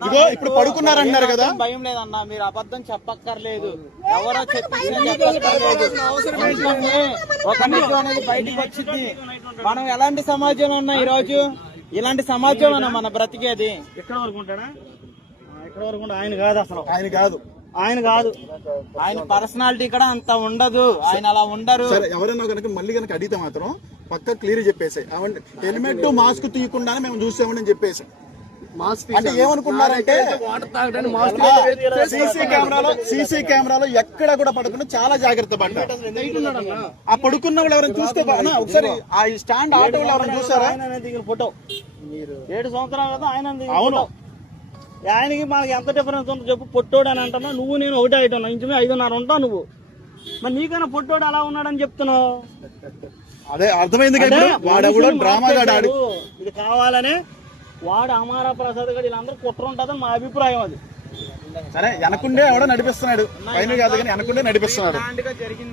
ఇగో ఇప్పుడు పడుకున్నారన్నారు కదా, భయం లేదన్నా, మీరు అబద్ధం చెప్పక్కర్లేదు, ఎవరో చెప్పక్కర్లేదు. ఒక నిజం అనేది బయటికి వచ్చింది. మనం ఎలాంటి సమాజంలో ఉన్నాం ఈ రోజు? ఇలాంటి సమాజంలో మన బ్రతికేది. ఎక్కడ వరకు ఉంటాడా? ఎక్కడ వరకు ఉంటా? ఆయన కాదు, అసలు ఆయన కాదు. ఆయన పర్సనాలిటీ కూడా అంత ఉండదు, ఆయన అలా ఉండరు. సరే, ఎవరైనా కనుక మళ్ళీ కనుక అడిగితే మాత్రం పక్క క్లియర్ చెప్పేసాయి. హెల్మెట్ మాస్క్ తీయకుండానే మేము చూసామని చెప్పేసి. అంటే ఏమనుకున్నారంటే సీసీ కెమెరాలో ఎక్కడ కూడా పడకుండా చాలా జాగ్రత్త పడ్డారు. ఆ పడుకున్న వాళ్ళు ఎవరైనా చూస్తే ఒకసారి ఆ స్టాండ్ ఆటో వాళ్ళు ఎవరైనా చూసారా? ఫోటో 7 సంవత్సరాలు కదా ఆయన. అవును, ఆయనకి మనకి ఎంత డిఫరెన్స్ ఉంటుందో చెప్పు. పొట్టోడు అని అంటున్నా నువ్వు, నేను ఒకటే ఐటమ్, ఇంచుమే 5.5 ఉంటావు నువ్వు. మరి నీకైనా పొట్టోడు అలా ఉన్నాడని చెప్తున్నావు. అదే అర్థమైంది కదా. వాడు డ్రామా గాడు, ఇది కావాలనే వాడు అమారా ప్రసాద్ గారు వీళ్ళందరూ కుట్ర ఉంటుందని మా అభిప్రాయం. అది సరే, వెనకుండే ఎవడో నడిపిస్తున్నాడు, పైన కాదు కానీ వెనకుండే నడిపిస్తున్నాడు.